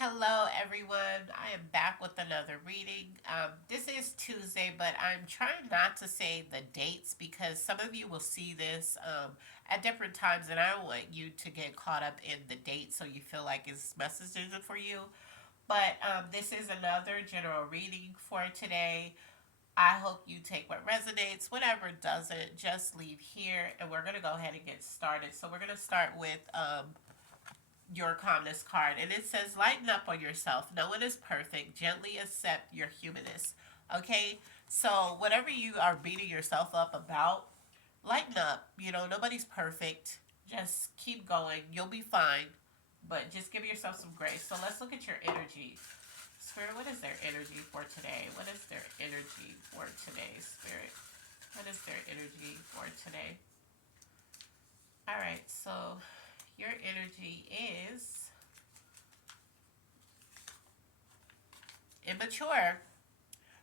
Hello, everyone. I am back with another reading. This is Tuesday, but I'm trying not to say the dates because some of you will see this at different times, and I don't want you to get caught up in the date so you feel like it's messages for you. But this is another general reading for today. I hope you take what resonates. Whatever doesn't, just leave here, and we're going to go ahead and get started. So, we're going to start with your calmness card, and it says lighten up on yourself. No one is perfect. Gently accept your humanness. Okay, so whatever you are beating yourself up about, lighten up. Nobody's perfect. Just keep going. You'll be fine, but just give yourself some grace. So let's look at your energy. Spirit, what is their energy for today? What is their energy for today, Spirit? What is their energy for today? All right, so your energy is immature.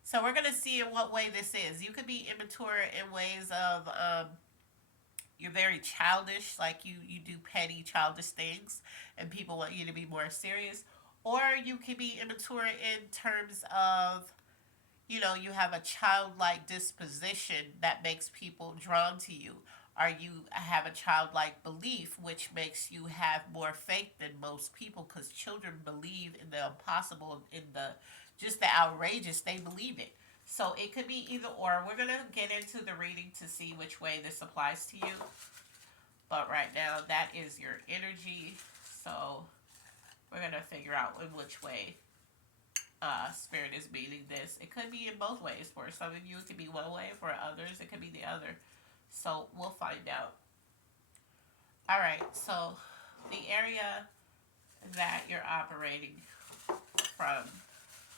So we're going to see in what way this is. You could be immature in ways of you're very childish, like you do petty childish things, and people want you to be more serious. Or you could be immature in terms of you have a childlike disposition that makes people drawn to you. Or you have a childlike belief, which makes you have more faith than most people, because children believe in the impossible, in the just the outrageous. They believe it. So it could be either or. We're going to get into the reading to see which way this applies to you. But right now, that is your energy. So we're going to figure out in which way Spirit is meaning this. It could be in both ways. For some of you, it could be one way. For others, it could be the other. So we'll find out. All right. So the area that you're operating from.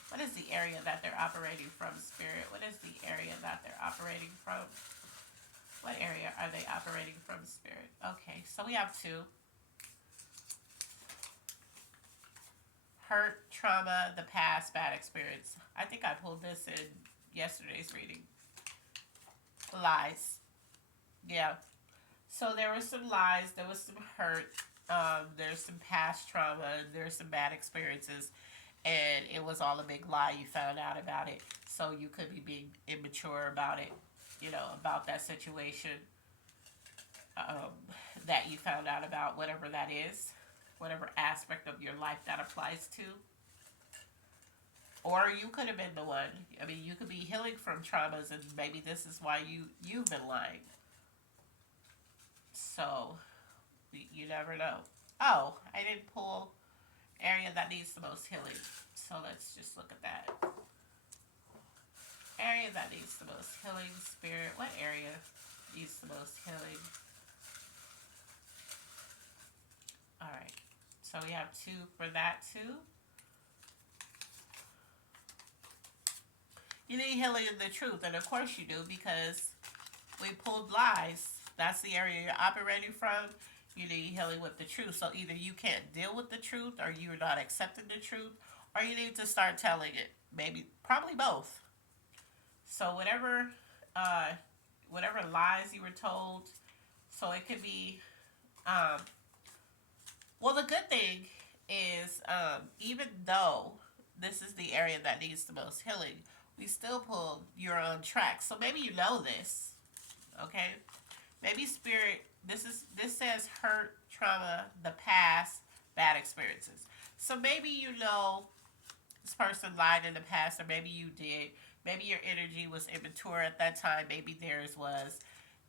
What is the area that they're operating from, Spirit? What is the area that they're operating from? What area are they operating from, Spirit? Okay, so we have two. Hurt, trauma, the past, bad experience. I think I pulled this in yesterday's reading. Lies. Yeah. So there was some lies, there was some hurt, there's some past trauma, there's some bad experiences, and it was all a big lie. You found out about it. So you could be being immature about it, about that situation um, that you found out about, whatever that is, whatever aspect of your life that applies to. Or you could have been the one. I mean, you could be healing from traumas, and maybe this is why you've been lying. So you never know. Oh, I didn't pull area that needs the most healing. So let's just look at that. Area that needs the most healing, Spirit. What area needs the most healing? All right. So we have two for that too. You need healing in the truth, and of course you do, because we pulled lies. That's the area you're operating from. You need healing with the truth. So either you can't deal with the truth, or you're not accepting the truth, or you need to start telling it. Maybe, probably both. So uh, whatever lies you were told. So it could be. Um, well, the good thing is, even though this is the area that needs the most healing, we still pulled you're on track. So maybe you know this. Okay, maybe spirit. This says hurt, trauma, the past, bad experiences. So maybe this person lied in the past, or maybe you did. Maybe your energy was immature at that time. Maybe theirs was.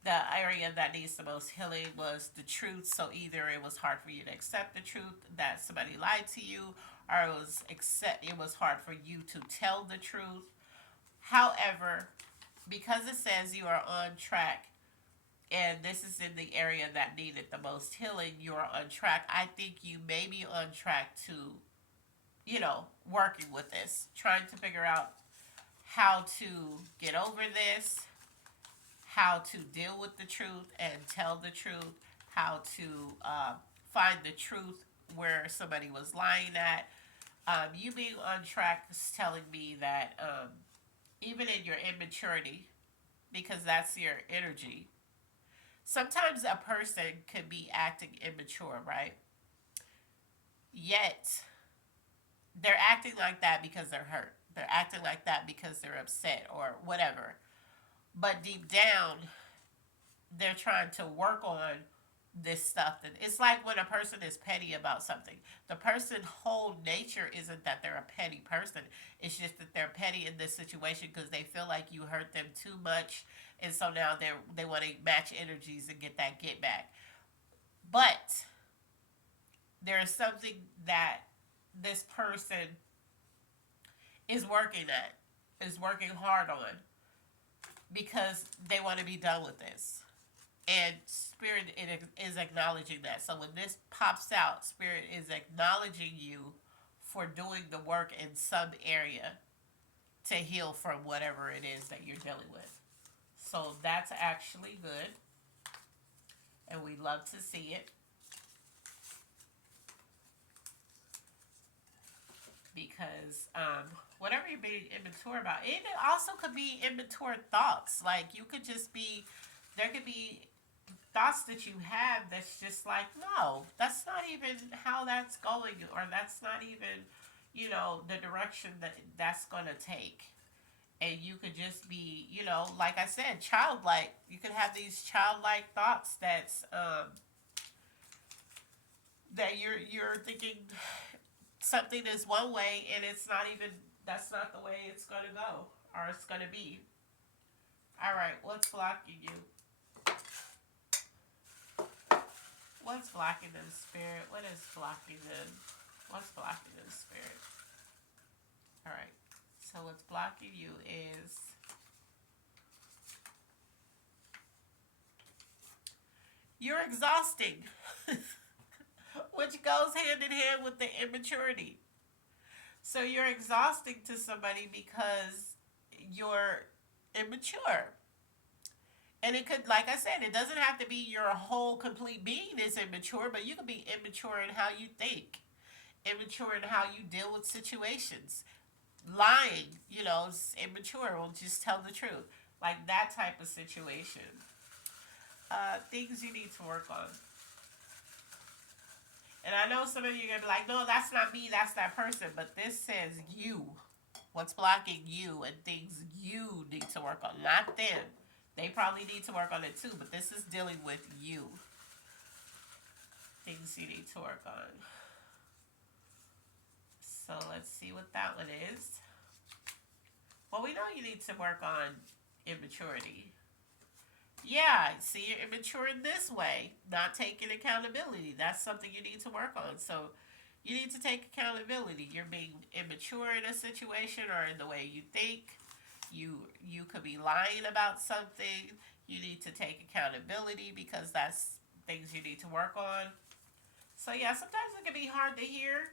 The area that needs the most healing was the truth. So either it was hard for you to accept the truth that somebody lied to you, or it was hard for you to tell the truth. However, because it says you are on track, and this is in the area that needed the most healing, you are on track. I think you may be on track to, working with this, trying to figure out how to get over this, how to deal with the truth and tell the truth, how to find the truth where somebody was lying at. You being on track is telling me that even in your immaturity, because that's your energy, sometimes a person could be acting immature, right? Yet they're acting like that because they're hurt. They're acting like that because they're upset or whatever. But deep down, they're trying to work on this stuff. That it's like when a person is petty about something. The person's whole nature isn't that they're a petty person. It's just that they're petty in this situation because they feel like you hurt them too much, and so now they want to match energies and get that get back. But there is something that this person is working at, is working hard on, because they want to be done with this. And spirit is acknowledging that. So when this pops out, spirit is acknowledging you for doing the work in some area to heal from whatever it is that you're dealing with. So that's actually good, and we love to see it, because whatever you're being immature about, it also could be immature thoughts. Like you could just be, there could be thoughts that you have that's just like, no, that's not even how that's going, or that's not even, the direction that that's going to take. And you could just be, like I said, childlike. You could have these childlike thoughts that you're thinking something is one way, and it's not even, that's not the way it's going to go, or it's going to be. All right, what's blocking you? What's blocking them, spirit? What is blocking them? What's blocking them, spirit? All right. So what's blocking you is you're exhausting, which goes hand in hand with the immaturity. So you're exhausting to somebody because you're immature. And it could, like I said, it doesn't have to be your whole complete being is immature, but you could be immature in how you think, immature in how you deal with situations. Lying, is immature, will just tell the truth. Like that type of situation. Things you need to work on. And I know some of you are going to be like, no, that's not me, that's that person. But this says you. What's blocking you and things you need to work on, not them. They probably need to work on it too, but this is dealing with you. Things you need to work on. So let's see what that one is. Well, we know you need to work on immaturity. Yeah, see, you're immature in this way, not taking accountability. That's something you need to work on. So you need to take accountability. You're being immature in a situation or in the way you think. You could be lying about something. You need to take accountability because that's things you need to work on. So yeah, sometimes it can be hard to hear,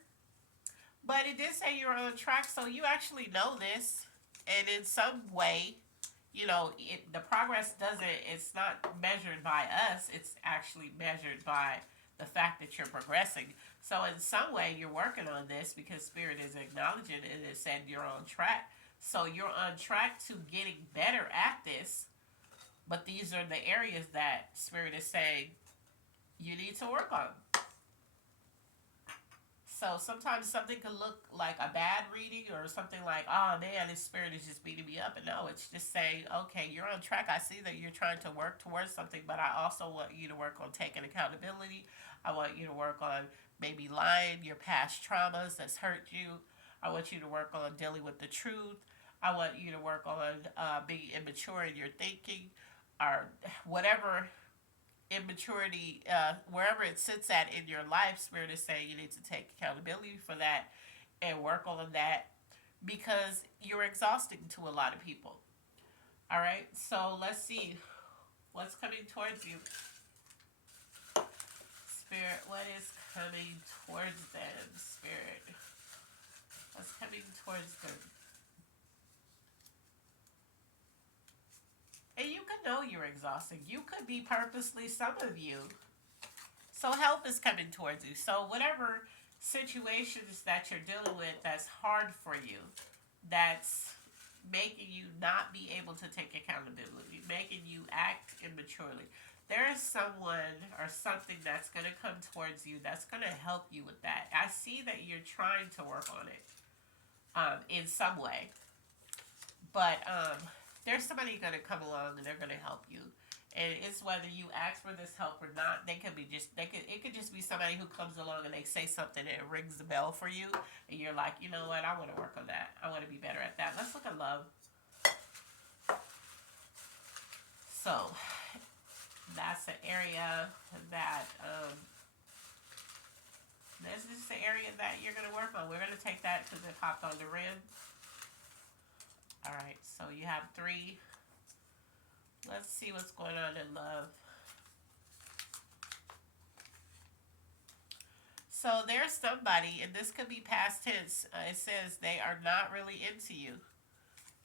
but it did say you're on track, so you actually know this, and in some way, the progress doesn't. It's not measured by us. It's actually measured by the fact that you're progressing. So in some way, you're working on this because Spirit is acknowledging it and it said you're on track. So you're on track to getting better at this, but these are the areas that Spirit is saying you need to work on. So sometimes something can look like a bad reading or something like, oh man, this spirit is just beating me up. And no, it's just saying, okay, you're on track. I see that you're trying to work towards something, but I also want you to work on taking accountability. I want you to work on maybe lying, your past traumas that's hurt you. I want you to work on dealing with the truth. I want you to work on being immature in your thinking, or whatever immaturity, wherever it sits at in your life. Spirit is saying you need to take accountability for that and work on that because you're exhausting to a lot of people. All right, so let's see what's coming towards you. Spirit, what is coming towards them? Spirit, what's coming towards them? And you could know you're exhausted. You could be purposely, some of you. So help is coming towards you. So whatever situations that you're dealing with that's hard for you, that's making you not be able to take accountability, making you act immaturely. There is someone or something that's going to come towards you that's going to help you with that. I see that you're trying to work on it in some way, but there's somebody going to come along and they're going to help you. And it's whether you ask for this help or not. They could be just they could it could just be somebody who comes along and they say something and it rings the bell for you, and you're like, you know what, I want to work on that. I want to be better at that. Let's look at love. So that's an area that this is the area that you're going to work on. We're going to take that because it popped on the rim. All right, so you have three. Let's see what's going on in love. So there's somebody, and this could be past tense. It says they are not really into you.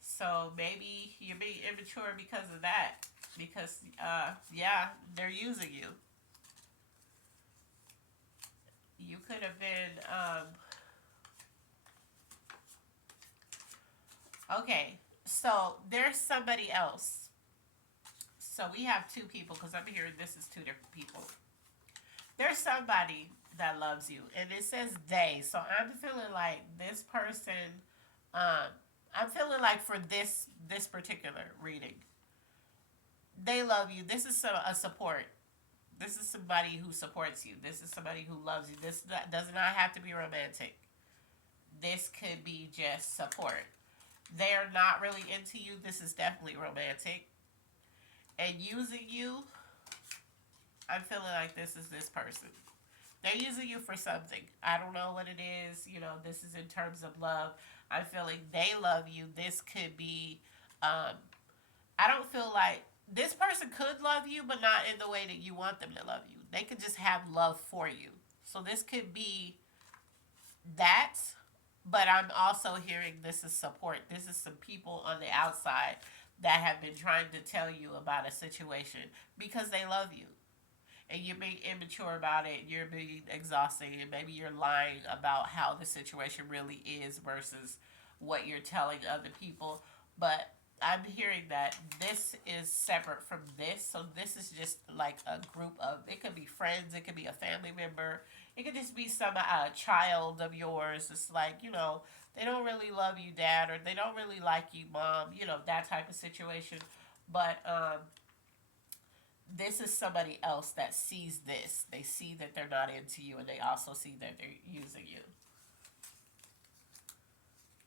So maybe you're being immature because of that. Because, yeah, they're using you. You could have been, okay, so there's somebody else. So we have two people because I'm hearing this is two different people. There's somebody that loves you, and it says they. So I'm feeling like this person, um, I'm feeling like for this particular reading, they love you. This is a support. This is somebody who supports you. This is somebody who loves you. This does not have to be romantic. This could be just support. They're not really into you. This is definitely romantic. And using you, I'm feeling like this is this person. They're using you for something. I don't know what it is. You know, this is in terms of love. I'm feeling they love you. This could be, I don't feel like this person could love you, but not in the way that you want them to love you. They could just have love for you. So this could be that, but I'm also hearing this is support. This is some people on the outside that have been trying to tell you about a situation because they love you. And you're being immature about it, you're being exhausting, and maybe you're lying about how the situation really is versus what you're telling other people. But I'm hearing that this is separate from this, so this is just like a group of. It could be friends, it could be a family member, it could just be some child of yours. It's like they don't really love you, dad, or they don't really like you, mom. That type of situation. But this is somebody else that sees this. They see that they're not into you, and they also see that they're using you.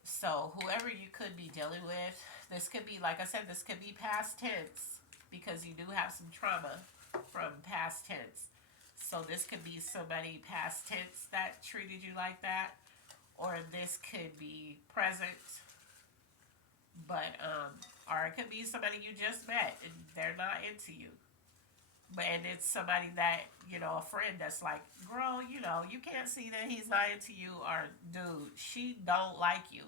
So whoever you could be dealing with, this could be, like I said, this could be past tense because you do have some trauma from past tense. So this could be somebody past tense that treated you like that, or this could be present, but or it could be somebody you just met and they're not into you. And it's somebody that a friend that's like, girl, you can't see that he's not into you, or dude, she don't like you.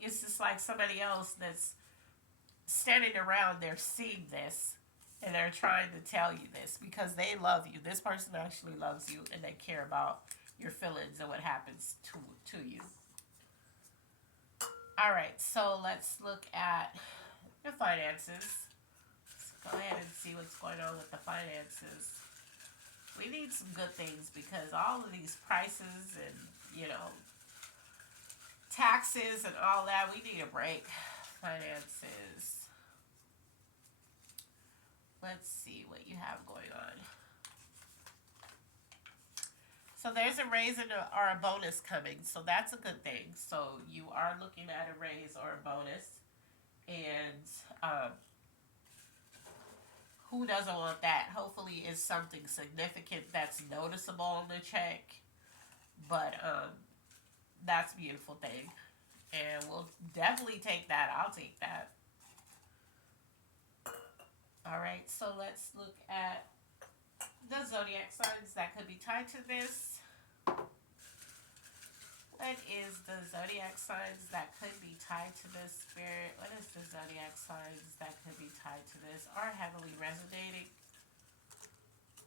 It's just like somebody else that's standing around there seeing this, and they're trying to tell you this because they love you. This person actually loves you, and they care about your feelings and what happens to you. All right, so let's look at the finances. Go ahead and see what's going on with the finances. We need some good things because all of these prices and, taxes and all that, we need a break. Finances. Let's see what you have going on. So there's a raise or a bonus coming. So that's a good thing. So you are looking at a raise or a bonus. And who doesn't want that? Hopefully it's something significant that's noticeable on the check. But that's a beautiful thing. And we'll definitely take that. I'll take that. All right, so let's look at the zodiac signs that could be tied to this. What is the zodiac signs that could be tied to this, spirit? What is the zodiac signs that could be tied to this? Are heavily resonating.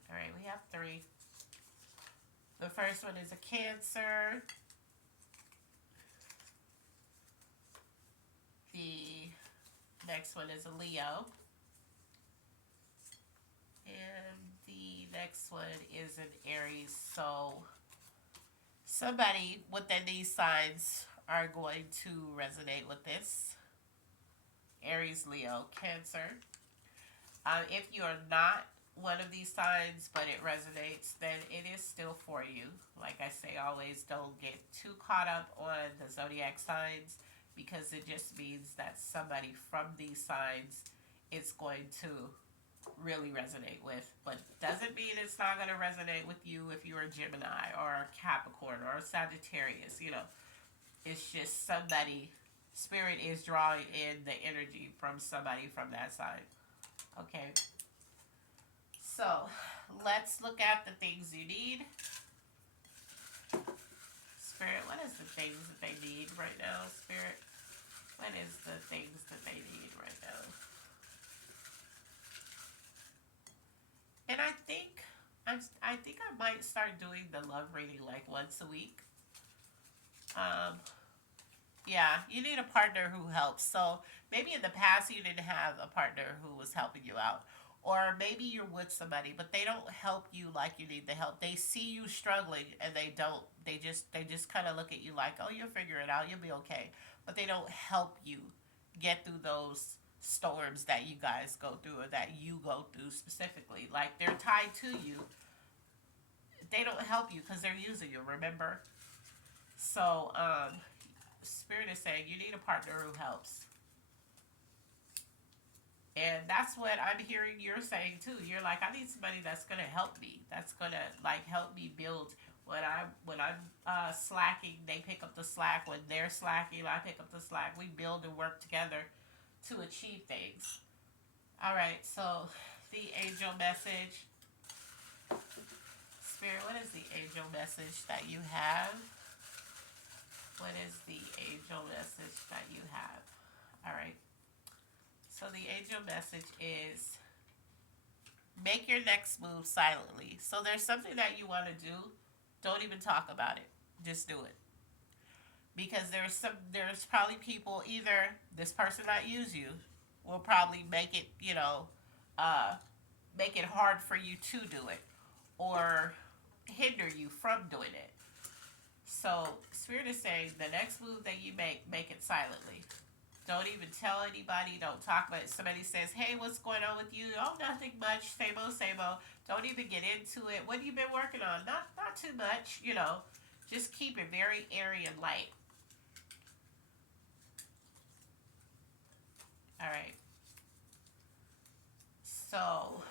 All right, we have three. The first one is a Cancer. The next one is a Leo. And the next one is an Aries. So somebody within these signs are going to resonate with this. Aries, Leo, Cancer. If you are not one of these signs, but it resonates, then it is still for you. Like I say, always don't get too caught up on the zodiac signs because it just means that somebody from these signs is going to really resonate with, but doesn't mean it's not going to resonate with you if you're a Gemini or a Capricorn or a Sagittarius. It's just somebody, spirit is drawing in the energy from somebody from that sign. Okay. So let's look at the things you need. Spirit, what is the things that they need right now? Spirit, what is the things that they need right now? And I think I might start doing the love reading like once a week. Um, yeah, you need a partner who helps. So maybe in the past you didn't have a partner who was helping you out. Or maybe you're with somebody, but they don't help you like you need the help. They see you struggling and they don't. They just kind of look at you like, oh, you'll figure it out. You'll be okay. But they don't help you get through those storms that you guys go through or that you go through specifically. Like they're tied to you. They don't help you because they're using you. Remember. So Spirit is saying you need a partner who helps. And that's what I'm hearing you're saying too. You're like, I need somebody that's gonna help me. That's gonna like help me build. When I'm slacking, they pick up the slack. When they're slacking, I pick up the slack. We build and work together to achieve things. All right. So the angel message, Spirit. What is the angel message that you have? What is the angel message that you have? All right. So the angel message is make your next move silently. So there's something that you want to do. Don't even talk about it. Just do it. Because there's probably people, either this person that use you will probably make it, uh, make it hard for you to do it or hinder you from doing it. So Spirit is saying the next move that you make it silently. Don't even tell anybody. Don't talk about it. Somebody says, hey, what's going on with you? Oh, nothing much. Same old, same old. Don't even get into it. What have you been working on? Not too much, Just keep it very airy and light. All right. So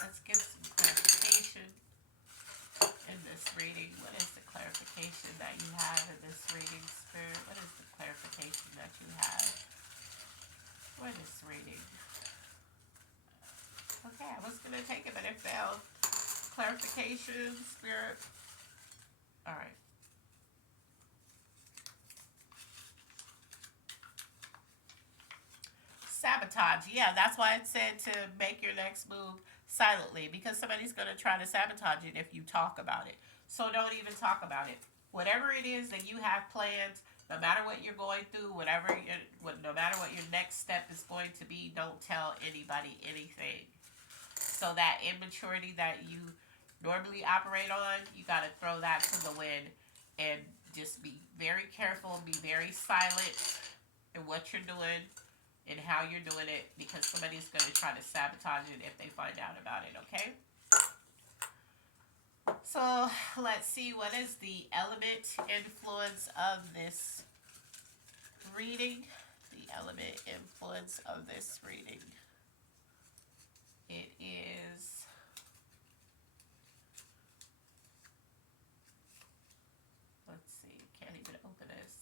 let's give some clarification in this reading. What is the clarification that you have in this reading, Spirit? What is the clarification that you have for this reading? Okay, I was going to take it, but it failed. Clarification, Spirit. All right. Sabotage. Yeah, that's why it said to make your next move silently because somebody's going to try to sabotage it if you talk about it. So don't even talk about it. Whatever it is that you have planned, no matter what you're going through, no matter what your next step is going to be, don't tell anybody anything. So that immaturity that you normally operate on, you got to throw that to the wind and just be very careful, be very silent in what you're doing and how you're doing it because somebody's going to try to sabotage it if they find out about it, okay? So let's see, what is the element influence of this reading? The element influence of this reading. It is let's see, can't even open this.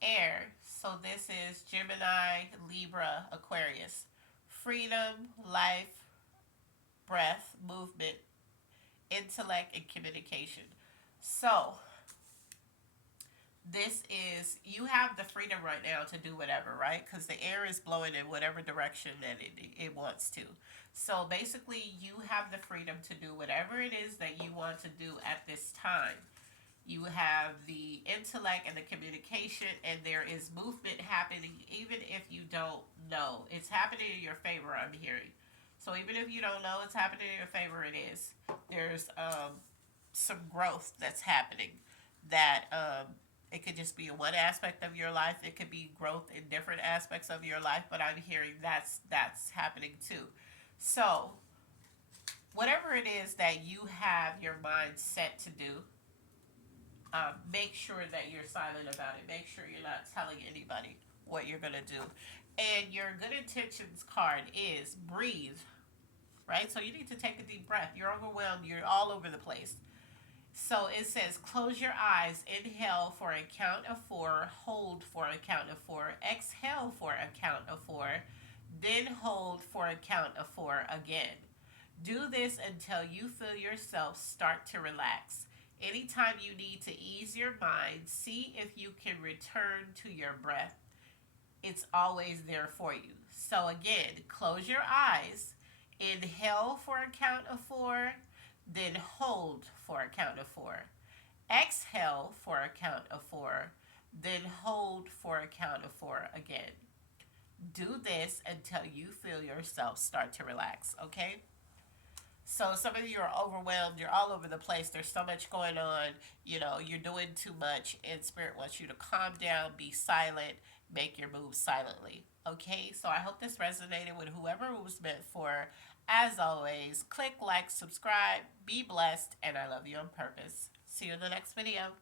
Air. So this is Gemini, Libra, Aquarius. Freedom, life, breath, movement, intellect, and communication. So this is, you have the freedom right now to do whatever, right? Because the air is blowing in whatever direction that it wants to. So basically, you have the freedom to do whatever it is that you want to do at this time. You have the intellect and the communication, and there is movement happening, even if you don't know. It's happening in your favor, I'm hearing. So even if you don't know it's happening in your favor, it is. There's some growth that's happening that it could just be in one aspect of your life. It could be growth in different aspects of your life, but I'm hearing that's happening too. So whatever it is that you have your mind set to do, make sure that you're silent about it. Make sure you're not telling anybody what you're gonna do. And your good intentions card is breathe, right? So you need to take a deep breath. You're overwhelmed. You're all over the place. So it says close your eyes, inhale for a count of 4, hold for a count of 4, exhale for a count of 4, then hold for a count of 4 again. Do this until you feel yourself start to relax. Anytime you need to ease your mind, see if you can return to your breath. It's always there for you. So again, close your eyes, inhale for a count of 4, then hold for a count of 4. Exhale for a count of 4, then hold for a count of 4 again. Do this until you feel yourself start to relax, okay? So some of you are overwhelmed. You're all over the place. There's so much going on. You know, you're doing too much, and Spirit wants you to calm down, be silent, make your moves silently. Okay, so I hope this resonated with whoever it was meant for. As always, click like, subscribe, be blessed, and I love you on purpose. See you in the next video.